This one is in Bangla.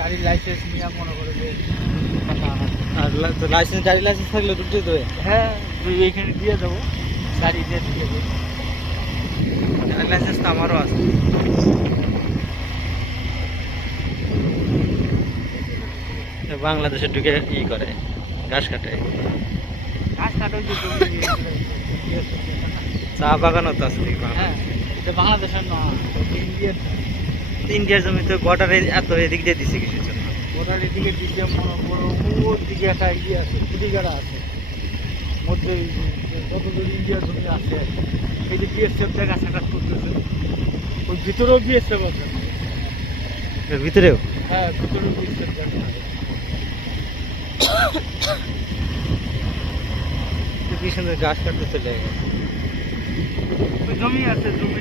গাড়ির লাইসেন্স নিয়ে মনে করে যে আর লাইসেন্স, গাড়ি লাইসেন্স থাকলে ঢুকতে দেবে? হ্যাঁ এইখানে দিয়ে দেবো, গাড়ি দিয়ে দেবো। গাড়ি লাইসেন্স তো আমারও আছে। বাংলাদেশে ঢুকে করে ঘাস কাটে। ঘাস কাটা চা বাগানও তো আছে দেখি। হ্যাঁ, এটা বাংলাদেশের না, ইন্ডিয়ার। ইন্ডিয়ার জমি তো বর্ডারে এত এদিক দিয়ে দিছে কিসের জন্য? ওটার এদিকে দিকে মনে করো ওর দিকে একটা ইয়ে আছে, কুড়িগাড়া আছে মধ্যে, যতদূর ইন্ডিয়ার জমি আছে এই যে বিএসএফ জায়গা সেটা করতেছে, ওই ভিতরেও বিএসএফ আছে। এর ভিতরেও? হ্যাঁ, ভিতরেও বিএসএফ জায়গা আছে। কি সুন্দর ঘাস কাটতে চলে গেছে। জমি আছে, জমি